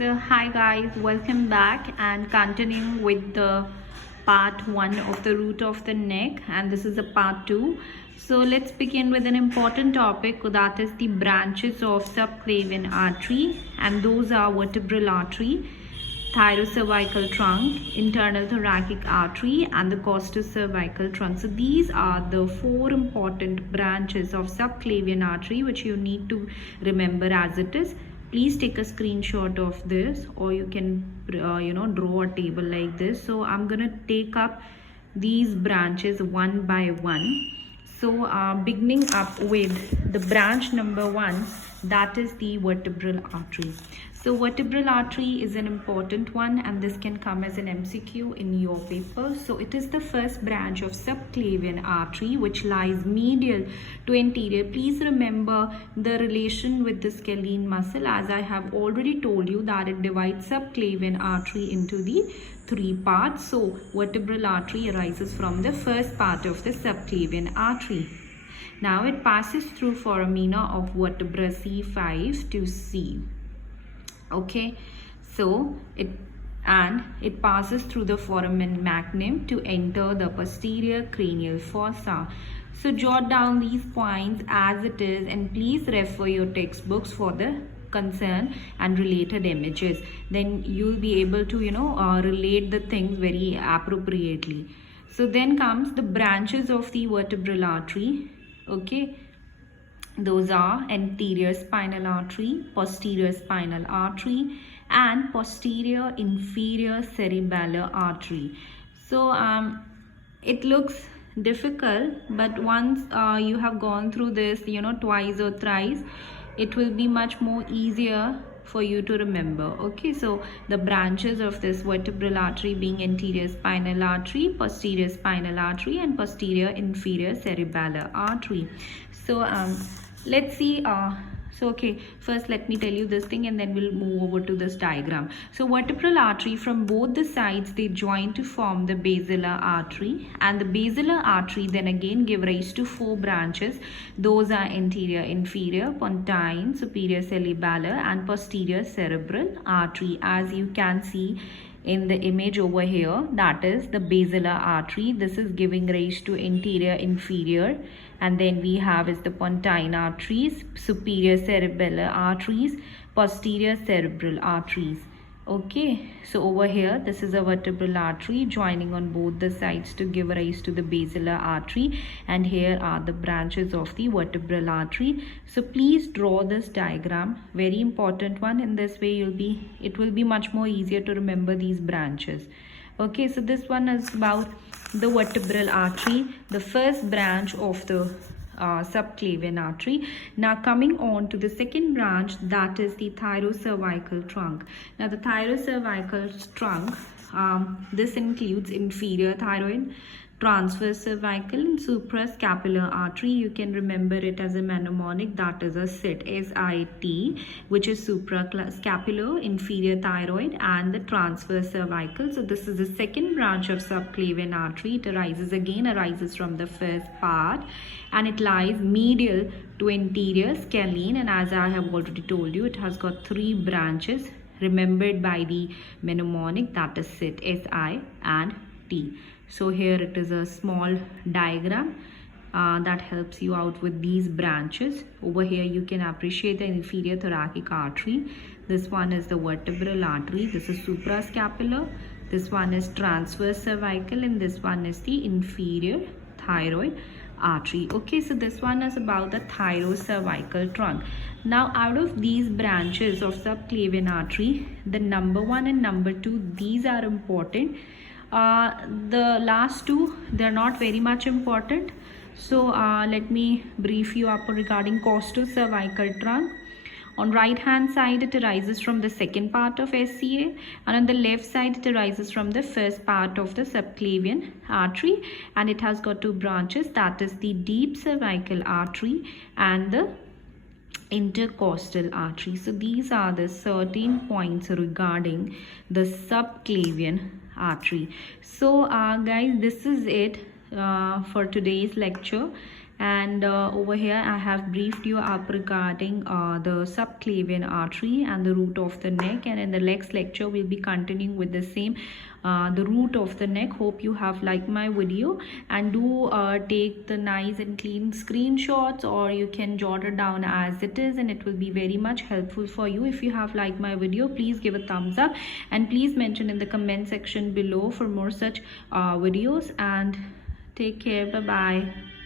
So hi guys, welcome back and continuing with the part 1 of the root of the neck, and this is a part 2. So let's begin with an important topic, that is the branches of subclavian artery, and those are vertebral artery, thyrocervical trunk, internal thoracic artery, and the costocervical trunk. So these are the 4 important branches of subclavian artery which you need to remember as it is. Please take a screenshot of this, or you can draw a table like this. So I'm gonna take up these branches one by one. So beginning up with the branch number 1, that is the vertebral artery. So vertebral artery is an important one, and this can come as an MCQ in your paper. So it is the first branch of subclavian artery which lies medial to anterior. Please remember the relation with the scalene muscle, as I have already told you that it divides subclavian artery into the 3 parts. So vertebral artery arises from the first part of the subclavian artery. Now it passes through foramina of vertebra C5 to C. Okay, so it passes through the foramen magnum to enter the posterior cranial fossa. So jot down these points as it is, and please refer your textbooks for the concern and related images. Then you'll be able to relate the things very appropriately. So then comes the branches of the vertebral artery. Okay, those are anterior spinal artery, posterior spinal artery, and posterior inferior cerebellar artery. So it looks difficult, but once you have gone through this twice or thrice, it will be much more easier for you to remember. Okay, so the branches of this vertebral artery being anterior spinal artery, posterior spinal artery, and posterior inferior cerebellar artery. So let's see. Okay, first let me tell you this thing, and then we'll move over to this diagram. So vertebral artery, from both the sides they join to form the basilar artery, and the basilar artery then again give rise to 4 branches. Those are anterior inferior, pontine, superior cerebellar, and posterior cerebral artery. As you can see in the image over here, that is the basilar artery. This is giving rise to anterior inferior, and then we have is the pontine arteries, superior cerebellar arteries, posterior cerebral arteries. Okay, so over here this is a vertebral artery joining on both the sides to give rise to the basilar artery, and here are the branches of the vertebral artery. So please draw this diagram, very important one. In this way it will be much more easier to remember these branches. Okay, so this one is about the vertebral artery, the first branch of the subclavian artery. Now coming on to the second branch, that is the thyrocervical trunk. Now the thyrocervical trunk, this includes inferior thyroid, transverse cervical, and suprascapular artery. You can remember it as a mnemonic, that is a SIT, S-I-T, which is suprascapular, inferior thyroid, and the transverse cervical. So this is the second branch of subclavian artery. It arises from the first part, and it lies medial to anterior scalene, and as I have already told you, it has got 3 branches remembered by the mnemonic, that is SIT, S-I and T. So here it is a small diagram that helps you out with these branches. Over here you can appreciate the inferior thoracic artery. This one is the vertebral artery. This is suprascapular. This one is transverse cervical, and this one is the inferior thyroid artery. Okay, so this one is about the thyrocervical trunk. Now out of these branches of subclavian artery, the number 1 and number 2, these are important. The last 2, they're not very much important. So let me brief you up regarding costocervical trunk. On right hand side it arises from the second part of SCA, and on the left side it arises from the first part of the subclavian artery, and it has got 2 branches, that is the deep cervical artery and the intercostal artery. So these are the certain points regarding the subclavian artery. So guys, this is it for today's lecture, And over here I have briefed you up regarding the subclavian artery and the root of the neck, and in the next lecture we'll be continuing with the same, the root of the neck. Hope you have liked my video, and do take the nice and clean screenshots, or you can jot it down as it is, and it will be very much helpful for you. If you have liked my video, please give a thumbs up, and please mention in the comment section below for more such videos, and take care. Bye bye.